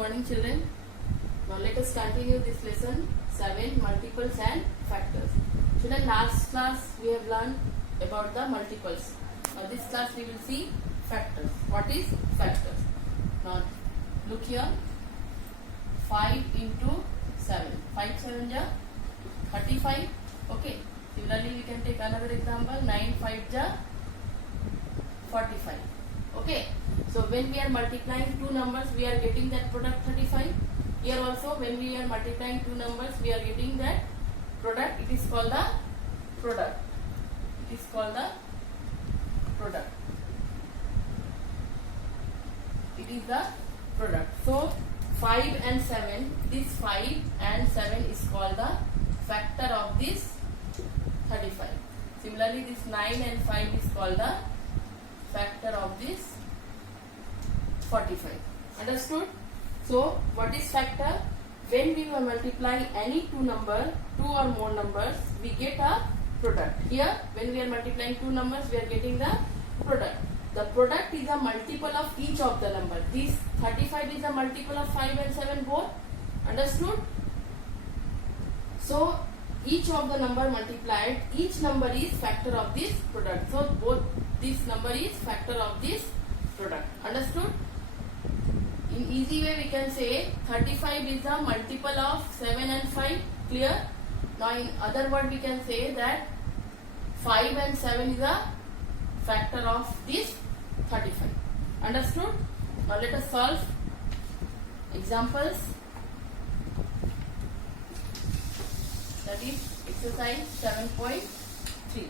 morning children. Now let us continue this lesson 7 multiples and factors. Children, last class we have learned about the multiples. Now this class we will see factors. What is factors? Now look here, 5 into 7. 5 7 ja 35. Okay. Similarly we can take another example, 9 5 ja 45. Okay. So when we are multiplying two numbers, we are getting that product 35. Here also when we are multiplying two numbers, we are getting that product. It is called the product. It is called the product. It is the product. So 5 and 7, this 5 and 7 is called the factor of this 35. Similarly, this 9 and 5 is called the factor of this 45. Understood? So, what is factor? When we will multiply any two or more numbers, we get a product. Here, when we are multiplying two numbers, we are getting the product. The product is a multiple of each of the number. This 35 is a multiple of 5 and 7 both. Understood? So, each of the number multiplied, each number is factor of this product. So, both this number is factor of this product. Understood? In easy way we can say 35 is a multiple of 7 and 5. Clear? Now in other word we can say that 5 and 7 is a factor of this 35. Understood? Now let us solve examples. That is exercise 7.3.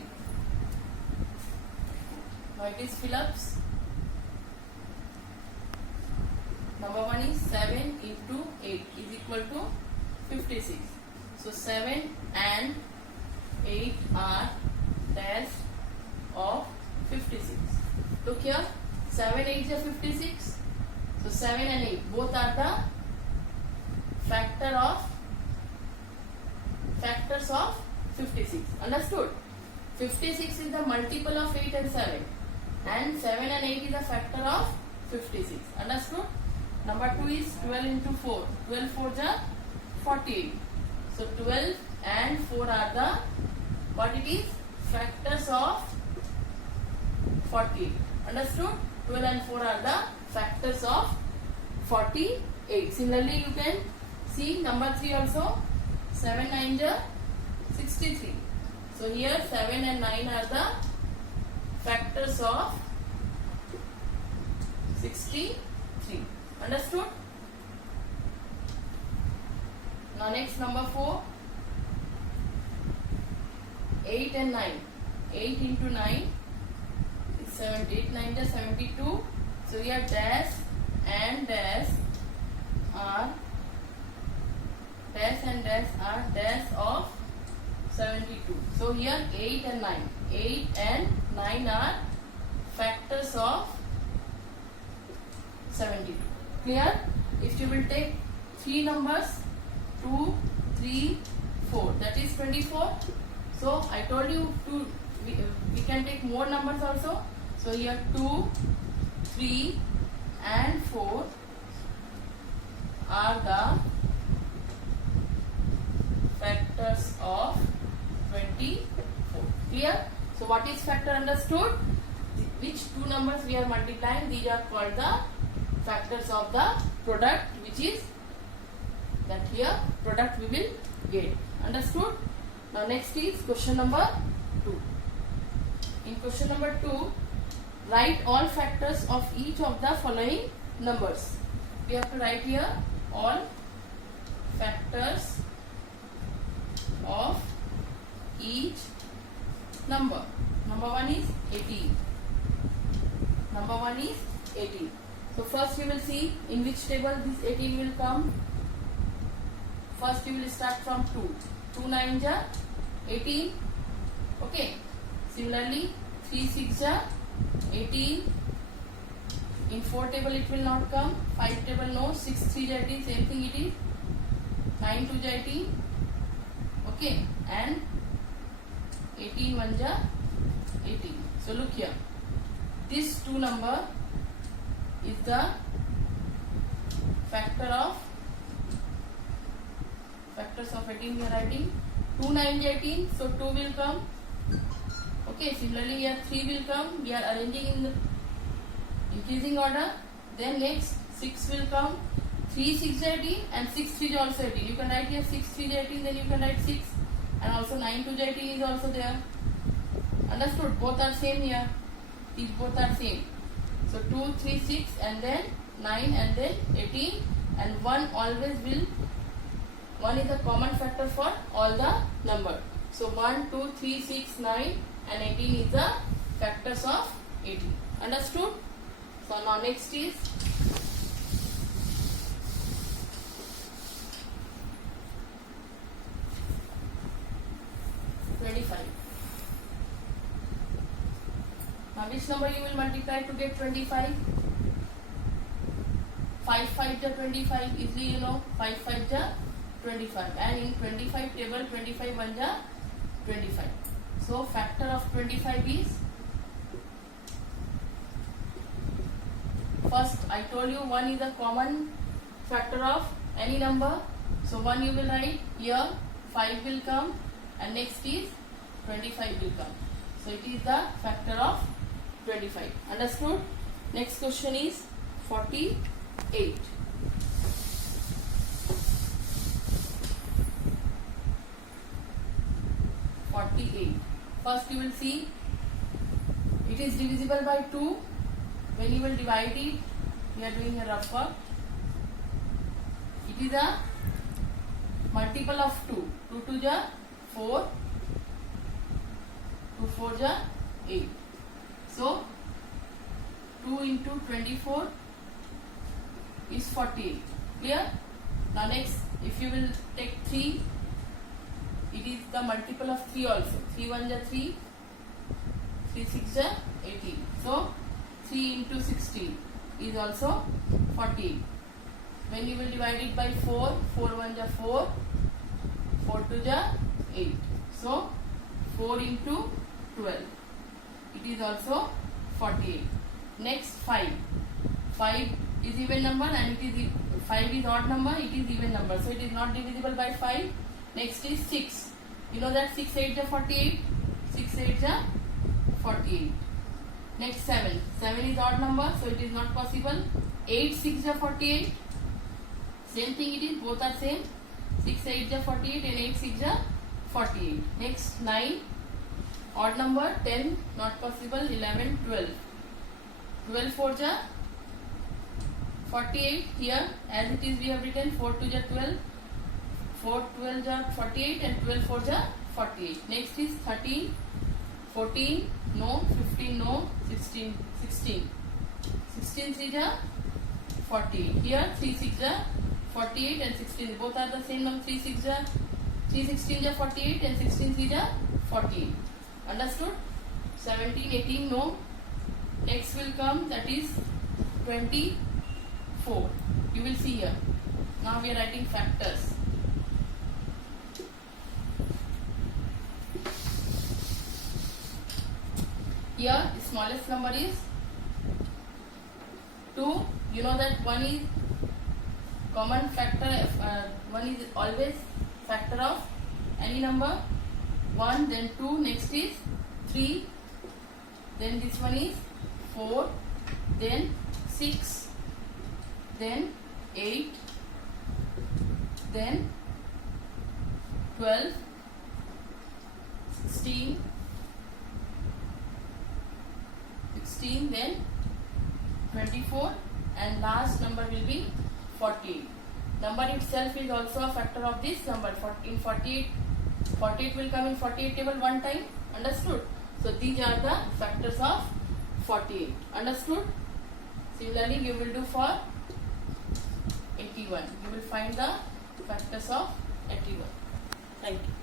Now it is fill-ups. Number 1 is 7 into 8 is equal to 56. So 7 and 8 are dash of 56. Look here, 7 8 is 56. So 7 and 8 both are the factors of 56. Understood? 56 is the multiple of 8 and 7, and 7 and 8 is the factor of 56. Understood? Number 2 is 12 into 4. 12 4 ja 48. So 12 and 4 are the what it is? Factors of 48. Understood? 12 and 4 are the factors of 48. Similarly, you can see number 3 also. 7 9 ja 63. So here 7 and 9 are the factors of 63. Understood? Now next number 4. 8 and 9. 8 into 9 is 70. 8 9 is 72. So here dash and dash are dash of 72. So here 8 and 9. 8 and 9 are factors of 72. Clear? If you will take 3 numbers, 2, 3, 4, that is 24. So I told you we can take more numbers also. So here 2, 3 and 4 are the factors of 24. Clear? So what is factor? Understood? Which two numbers we are multiplying, these are called the factors of the product, which is that here product we will get. Understood? Now next is question number 2. In question number 2, write all factors of each of the following numbers. We have to write here all factors of each number. Number 1 is 18. Number 1 is 18. So first you will see in which table this 18 will come. First you will start from 2. 2 9 ja 18. Okay. Similarly 3 6 ja 18. In 4 table it will not come. 5 table no. 6 3 ja 18. Same thing it is. 9 2 ja 18. Okay. And 18 1 ja 18. So look here. This 2 number is the factors of 18 we are writing. 2 9 18, so 2 will come. Okay, similarly here 3 will come. We are arranging in the increasing order. Then next 6 will come. 3 6 18 and 6 3 is also 18. You can write here 6 3 is 18, then you can write 6, and also 9 2 is 18 is also there. Understood? Both are same here. These both are same. So 2 3 6 and then 9 and then 18, and 1 always will, 1 is a common factor for all the number. So 1 2 3 6 9 and 18 is the factors of 18. Understood? So now next is which number you will multiply to get 25? 5 5 is 25, easily you know. 5 5 is 25, and in 25 table 25 1 is 25. So factor of 25 is, first I told you 1 is a common factor of any number. So 1 you will write here, 5 will come, and next is 25 will come. So it is the factor of 25. Understood? Next question is 48. First you will see it is divisible by 2. When you will divide it, we are doing a rough work. It is a multiple of 2. 2 2 is 4. 2 4 is 8. So 2 into 24 is 48. Clear? Now next, if you will take 3, it is the multiple of 3 also. 3 1 is 3, 3 6 is 18. So 3 into 16 is also 48. When you will divide it by 4, 4 1 is 4, 4 2 is 8. So 4 into 12. It is also 48. Next 5. 5 is even number, and it is 5 is odd number, it is even number. So it is not divisible by 5. Next is 6. You know that 6 8 is 48. 6 8 is 48. Next 7. 7 is odd number, so it is not possible. 8 6 is 48. Same thing it is, both are same. 6 8 is 48 and 8 6 is 48. Next 9. Odd number, 10 not possible. 11 12. 12 4 is 48. Here as it is we have written 4 2 is 12. 4 12 is 48 and 12 4 is 48. Next is 13. 14 no. 15 no. 16 16. 16 3 is 48. Here 3 6 is 48 and 16. Both are the same number. 3 6 is 3 16 is 48 and 16 3 is 48. Understood? 17 18 no. Next will come, that is 24. You will see here. Now we are writing factors. Here the smallest number is 2. You know that 1 is common factor, 1 is always factor of any number. 1, then 2, next is 3, then this one is 4, then 6, then 8, then 12, 16, then 24, and last number will be 48. Number itself is also a factor of this number. In 48 will come in 48 table one time. Understood? So these are the factors of 48. Understood? Similarly you will do for 81. You will find the factors of 81. Thank you.